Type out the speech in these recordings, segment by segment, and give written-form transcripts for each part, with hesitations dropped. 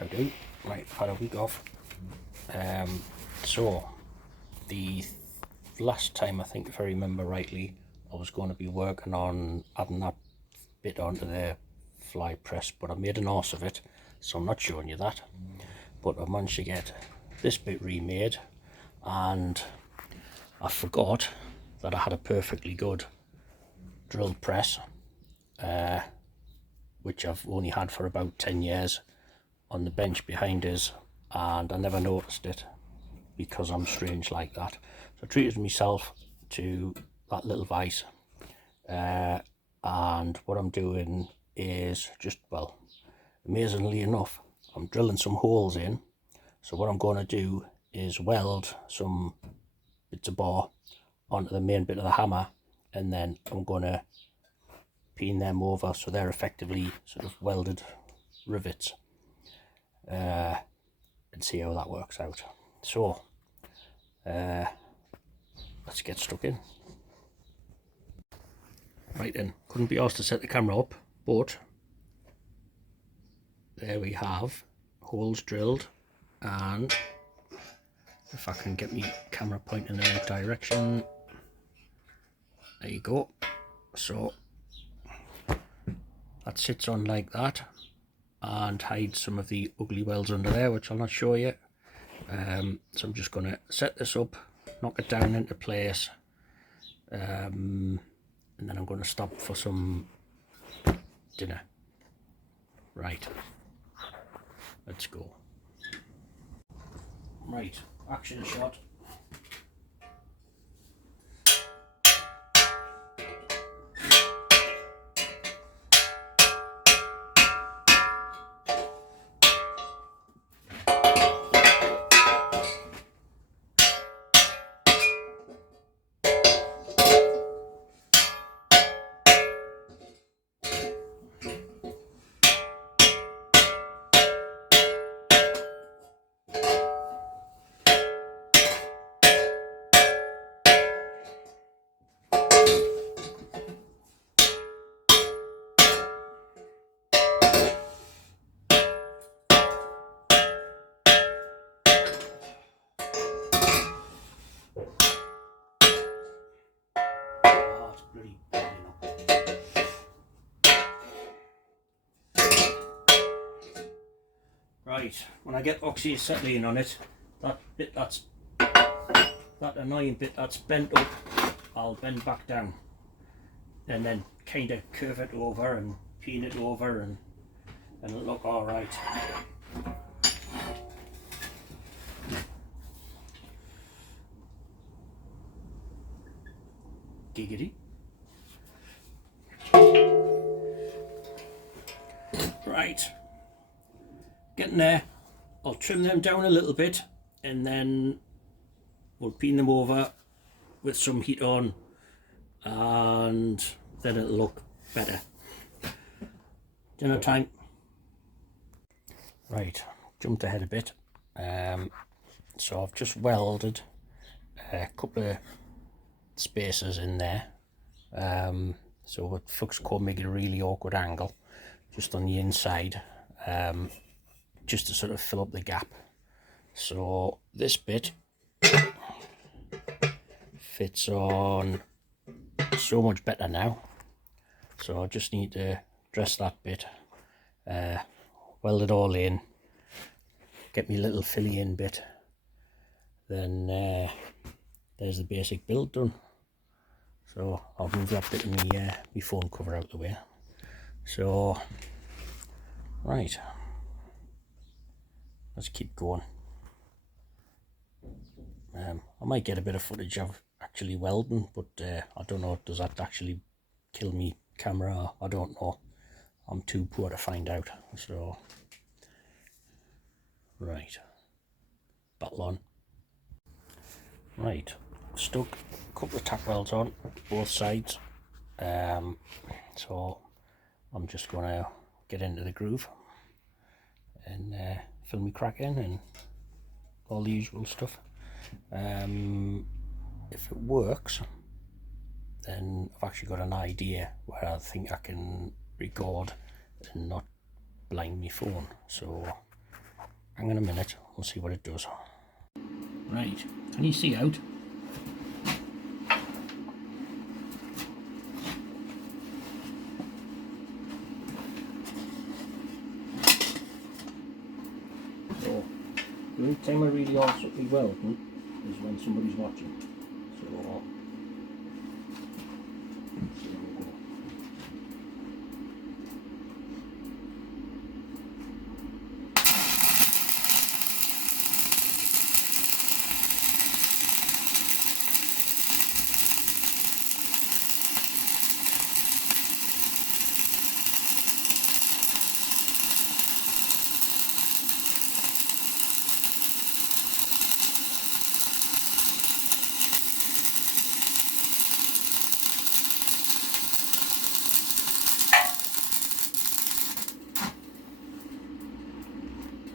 I do. Right, I've had a week off. So the last time, I think if I remember rightly, I was going to be working on adding that bit onto the fly press, but I made an arse of it, so I'm not showing you that. But I managed to get this bit remade, and I forgot that I had a perfectly good drill press, which I've only had for about 10 years on the bench behind us, and I never noticed it because I'm strange like that. So I treated myself to that little vice, and what I'm doing is just, well, amazingly enough, I'm drilling some holes in. So what I'm going to do is weld some bits of bar onto the main bit of the hammer, and then I'm going to pin them over so they're effectively sort of welded rivets, and see how that works out. So let's get stuck in. Right then, couldn't be asked to set the camera up, but there we have holes drilled, and if I can get my camera pointing in the right direction, there you go. So that sits on like that and hides some of the ugly welds under there, which I'll not show you. So I'm just going to set this up, knock it down into place, and then I'm going to stop for some dinner. Right, let's go. Right, action shot. Right, when I get oxyacetylene on it, that annoying bit that's bent up, I'll bend back down and then kind of curve it over and pin it over, and it'll look all right. Giggity. Right, getting there. I'll trim them down a little bit, and then we'll pin them over with some heat on, and then it'll look better. Dinner time. Right, jumped ahead a bit. So I've just welded a couple of spacers in there, so with flux core make it a really awkward angle just on the inside, just to sort of fill up the gap. So this bit fits on so much better now, so I just need to dress that bit, weld it all in, get me little filly in bit, then there's the basic build done. So I'll move that bit of my phone cover out the way. So right, let's keep going. I might get a bit of footage of actually welding, but I don't know, does that actually kill me camera? I don't know, I'm too poor to find out. So right, battle on. Right, stuck a couple of tack welds on both sides, so I'm just going to get into the groove and fill me crack in and all the usual stuff. If it works, then I've actually got an idea where I think I can record and not blind my phone. So hang on a minute, we'll see what it does. Right, can you see out? So, the only time I really also be welding is when somebody's watching. So, there we go.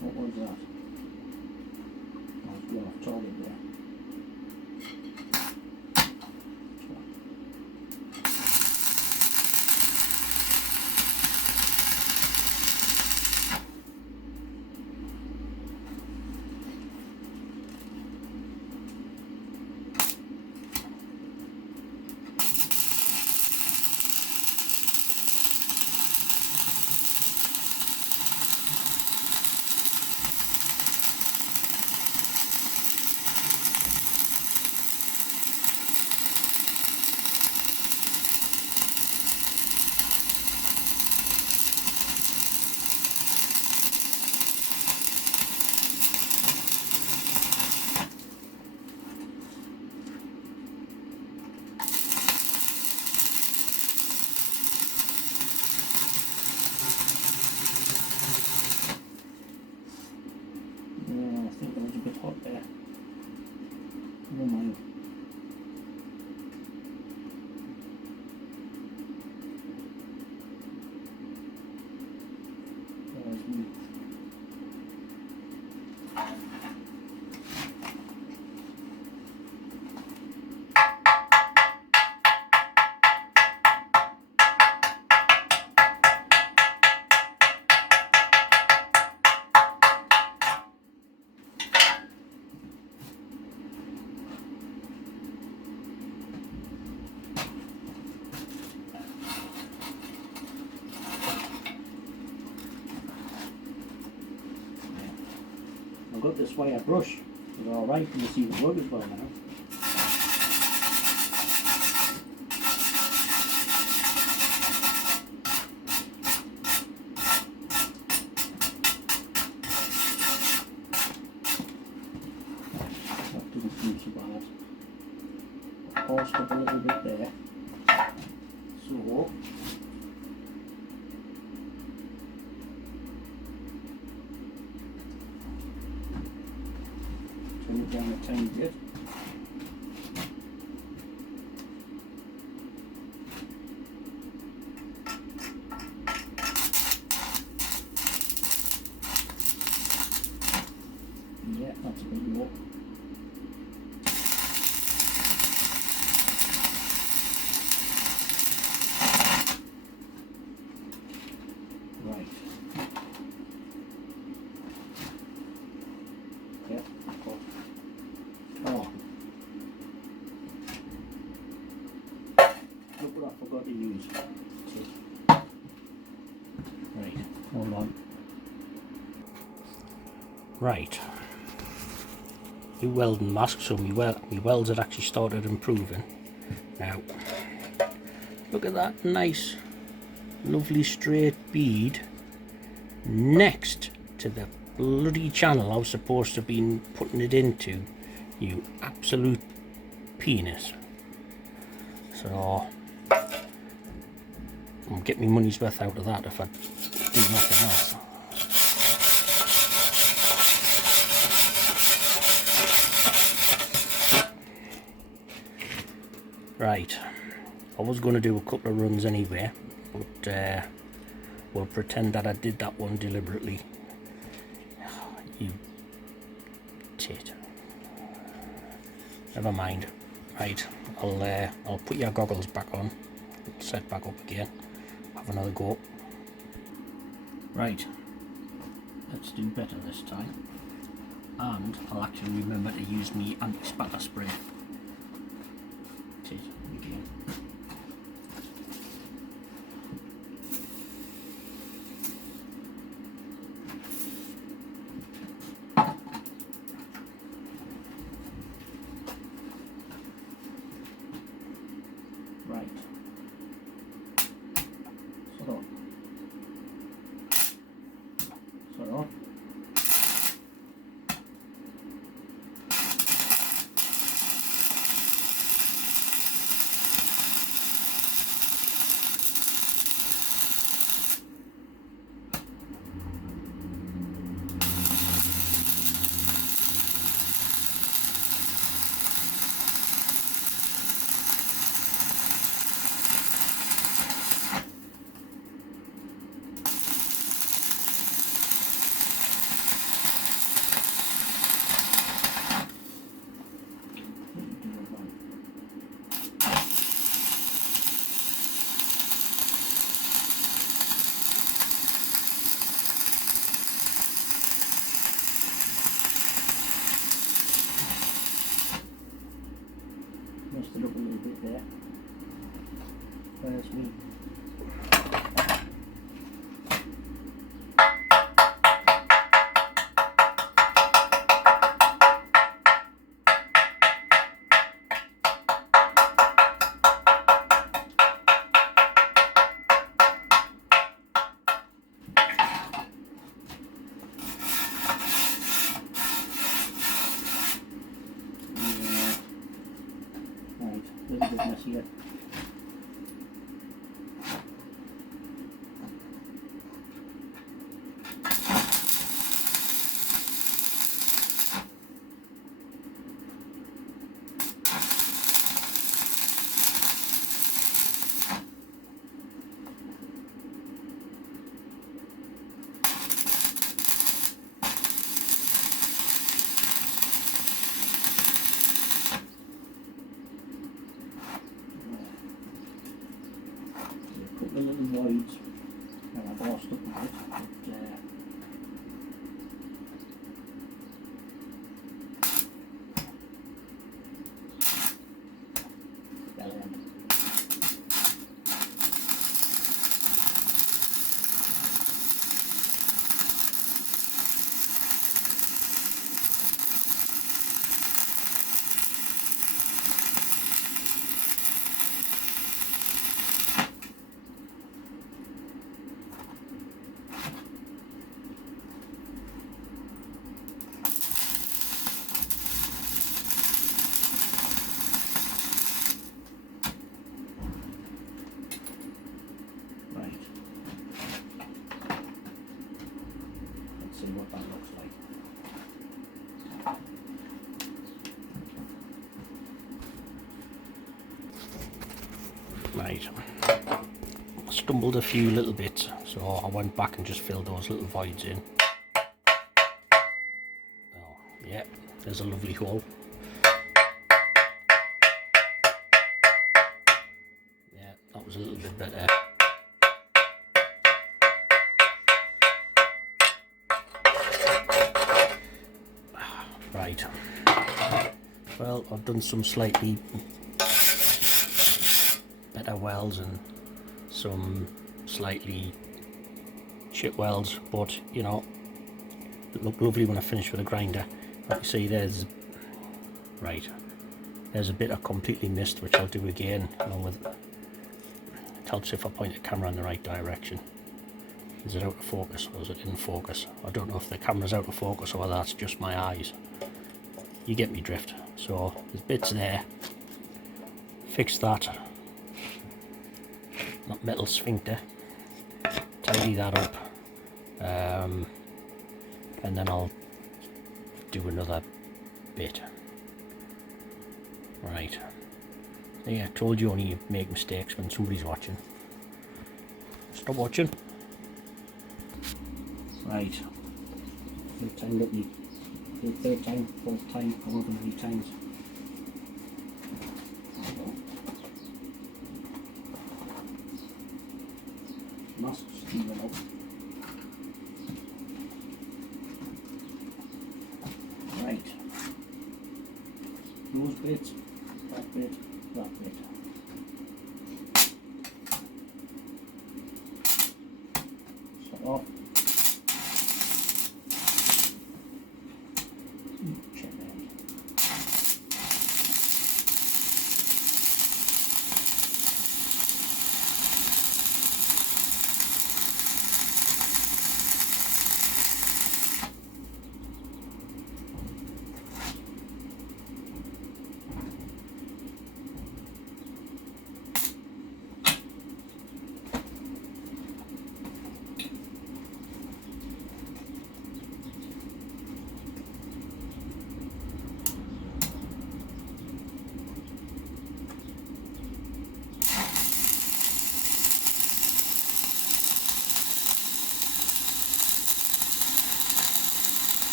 What was that? I was going off target there. Yeah, I think that was a bit hot there. Never mind. There's me. I've got this wire brush. It's alright, you see the wood as well now. That didn't seem so bad. Paused up a little bit there. So, turn it down a tiny bit. Yeah, that's a bit more. Right. Yeah, oh. Look what I forgot to use. Right, hold on. Right. New welding mask, so my welds had actually started improving. Now, look at that nice, lovely straight bead next to the bloody channel I was supposed to have been putting it into, you absolute penis. So, I'll get my money's worth out of that if I do nothing else. Right, I was going to do a couple of runs anyway, but we'll pretend that I did that one deliberately. You tit. Never mind. Right, I'll put your goggles back on, set back up again, have another go. Right, let's Let's do better this time. And I'll actually remember to use me anti-spatter spray. Again. Right. Sort on. Messed it up a little bit there. Where's me? A little bit messier. The little voids, and I've lost up a bit, but bell end. See what that looks like. Right, I stumbled a few little bits, so I went back and just filled those little voids in. Oh, yeah, there's a lovely hole. Yeah, that was a little bit better. Right, well, I've done some slightly better welds and some slightly shit welds, but you know, it looked lovely when I finished with a grinder. Like you see, there's a bit I completely missed, which I'll do again. Along with, it helps if I point the camera in the right direction. Is it out of focus or is it in focus? I don't know if the camera's out of focus or whether that's just my eyes. You get me drift. So there's bits there. Fix that metal sphincter. Tidy that up. And then I'll do another bit. Right. Yeah, I told you only make mistakes when somebody's watching. Stop watching. Right. Third time lucky. Third time, fourth time, however many times. Mask's steaming up. those bits, that bit, that bit. So off. Check that.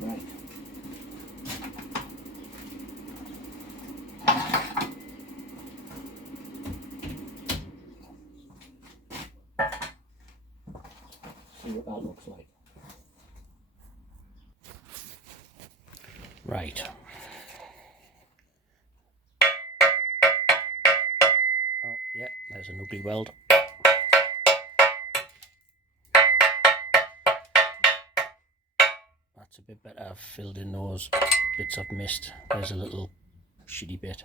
Right. See what that looks like. Right. Oh, yeah, there's an ugly weld. That's a bit better. I've filled in those bits I've missed. There's a little shitty bit.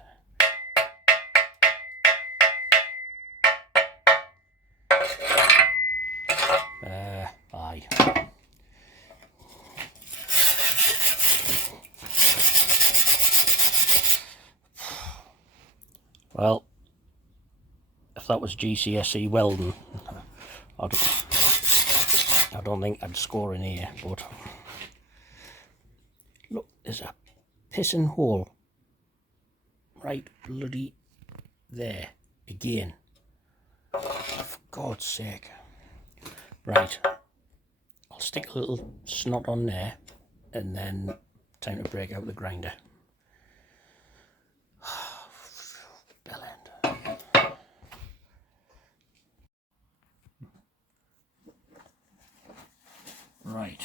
Aye. Well, if that was GCSE welding, I don't think I'd score in here, but look, there's a pissing hole right bloody there again. For God's sake. Right, I'll stick a little snot on there and then time to break out the grinder. Bell end. Right.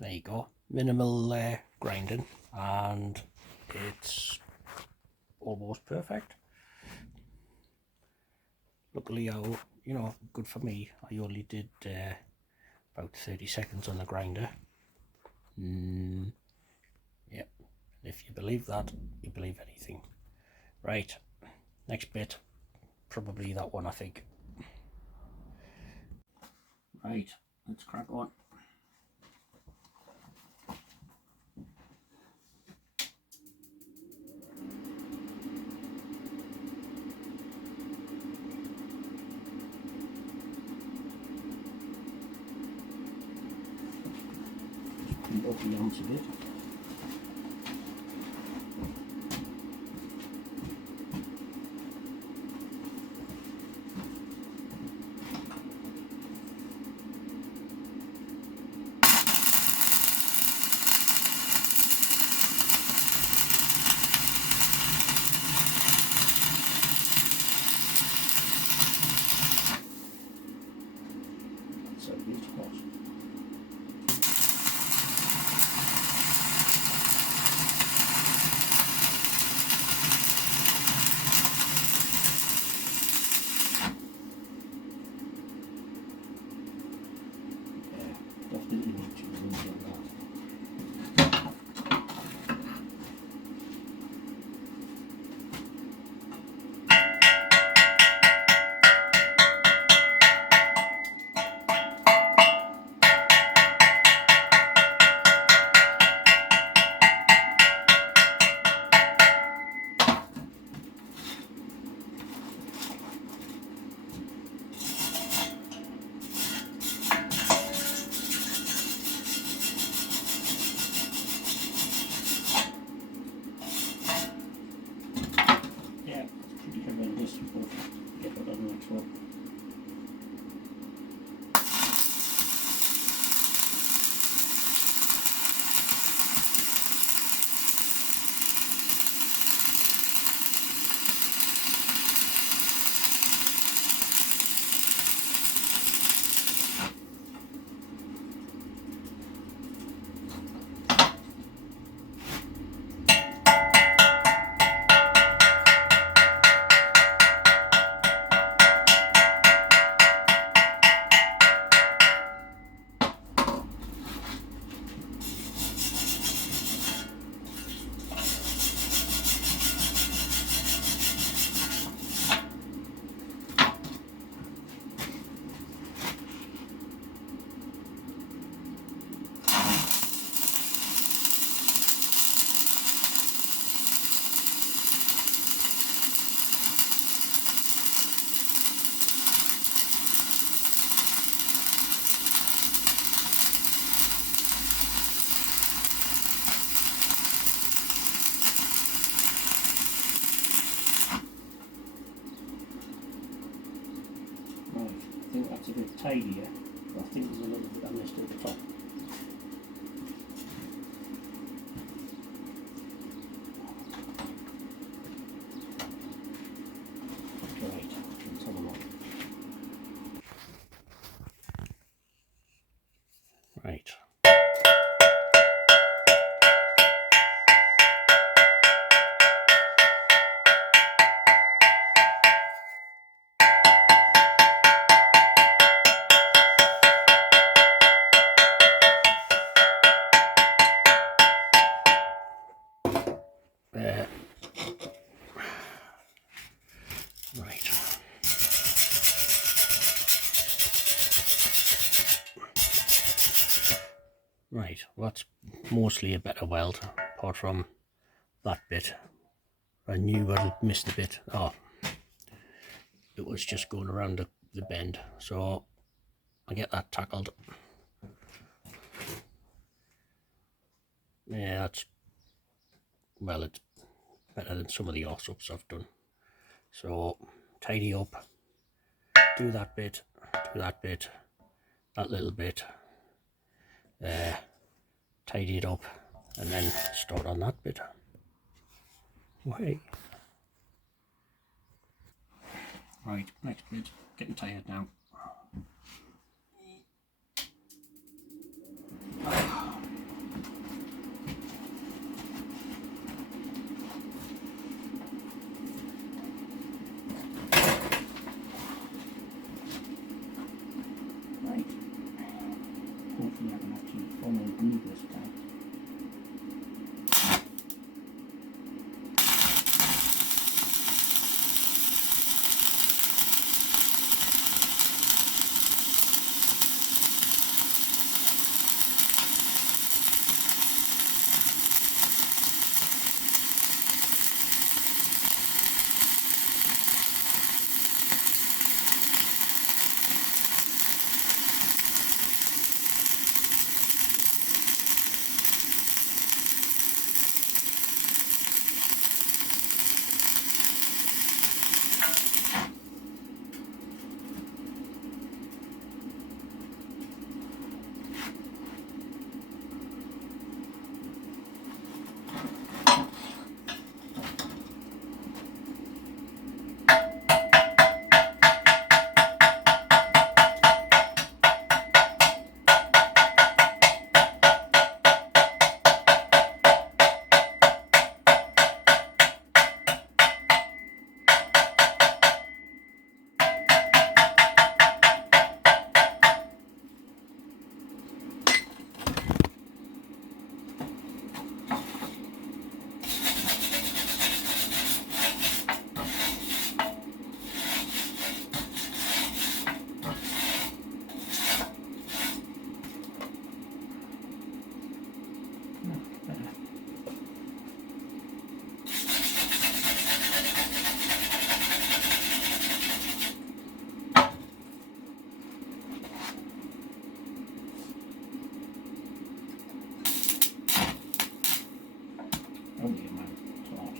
There you go, minimal grinding, and it's almost perfect. Luckily, you know, good for me, I only did about 30 seconds on the grinder. Yep, if you believe that, you believe anything. Right, next bit, probably that one, I think. Right, let's crack on. up the ounce a bit. So it's hot. Definitely need to rinse on that. Yeah, it's pretty horrendous, but get rid of the next one. Right, I think that's a bit tidier, but I think there's a little bit I missed at the top. Right, let's have a look. Right. Right. Right, well, that's mostly a better weld, apart from that bit. I knew I'd missed a bit. Oh, it was just going around the bend, so I get that tackled. Yeah, that's, well, it's better than some of the arse-ups I've done. So tidy up, do that bit, that little bit, tidy it up, and then start on that bit. Wait. Right, next bit, getting tired now. Right, hopefully I can actually follow the groove this time. Only a man. It's hot.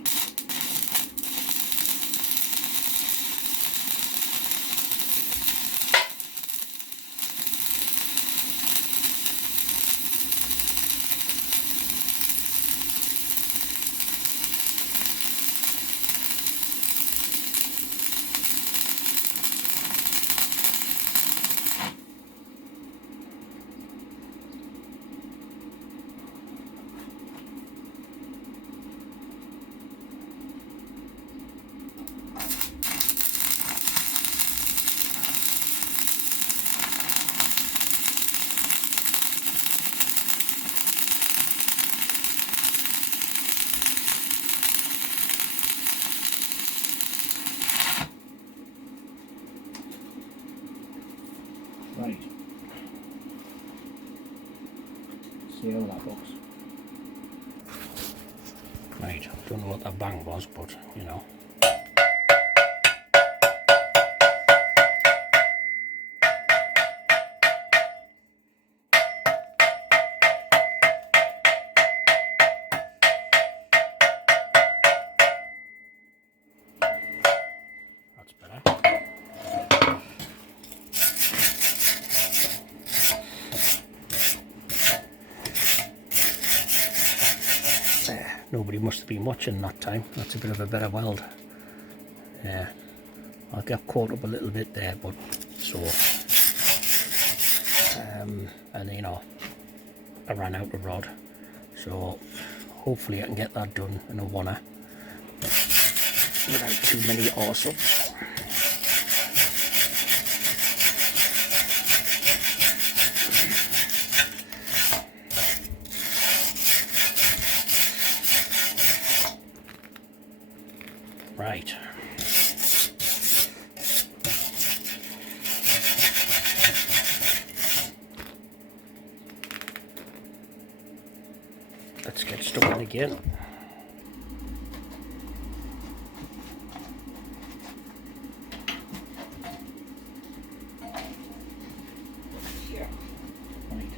Right. See how that looks. Right, I don't know what that bang was, but you know. That's better. Nobody must have been watching that time. That's a bit of a better weld. Yeah, I got caught up a little bit there, but so and you know, I ran out of rod, so hopefully I can get that done in a wanna without too many arse-ups. Right. Let's get stuck in again. Yeah. Right.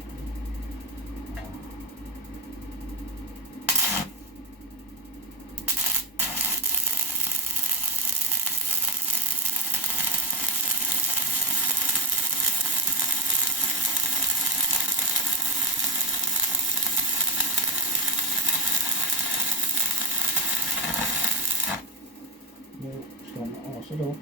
No, starting to arse it up.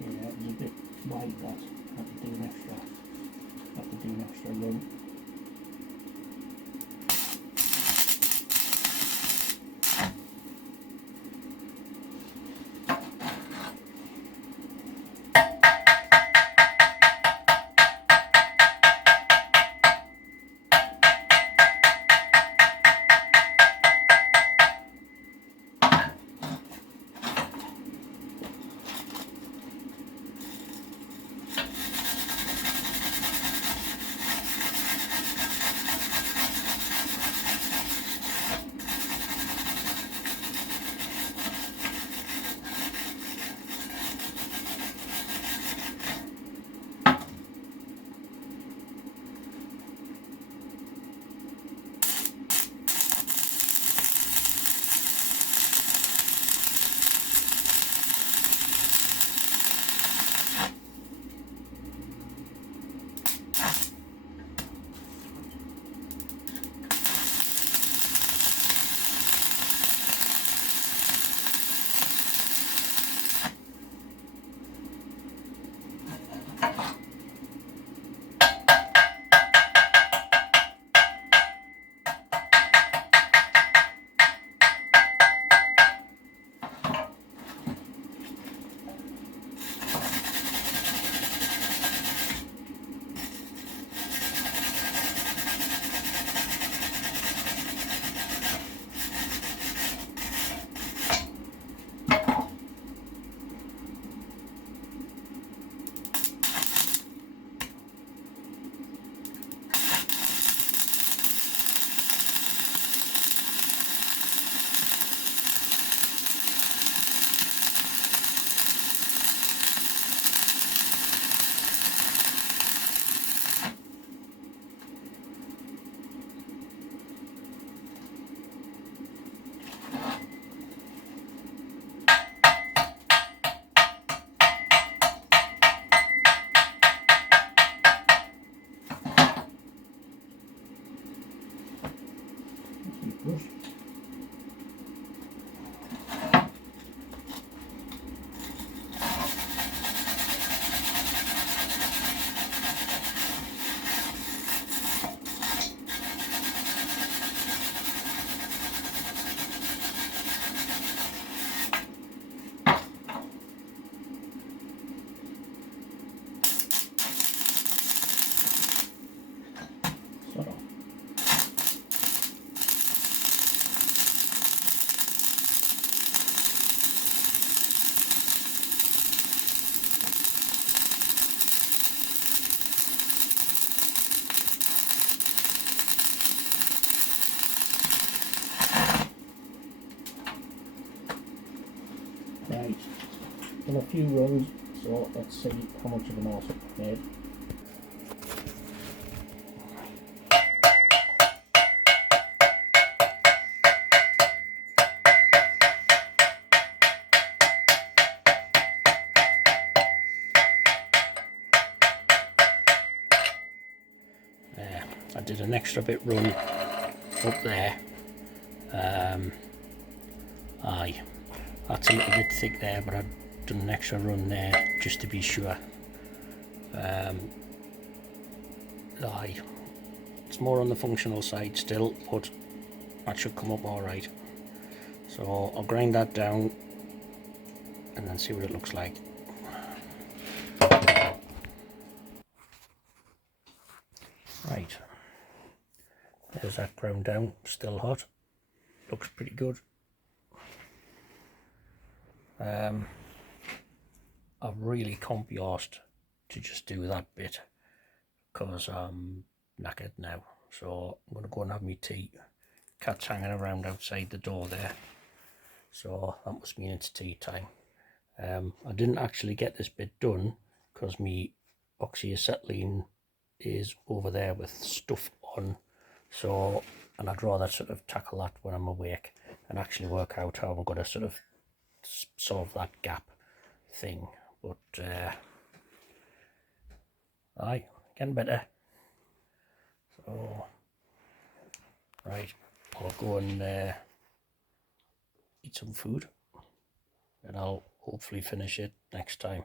Yeah, it was a bit wide that. Have to do an extra run. few runs, so let's see how much of a mess it made. I did an extra bit run up there. Aye, that's a little bit thick there, but I've done an extra run there just to be sure. Aye, it's more on the functional side still, but that should come up alright. So I'll grind that down and then see what it looks like. Right, there's that ground down, still hot, looks pretty good. I really can't be arsed to just do that bit because I'm knackered now, so I'm going to go and have my tea. Cat's hanging around outside the door there, so that must mean it's tea time. I didn't actually get this bit done because my oxyacetylene is over there with stuff on, so, and I'd rather sort of tackle that when I'm awake and actually work out how I'm going to sort of solve that gap thing. But aye, getting better. So right, I'll go and eat some food and I'll hopefully finish it next time.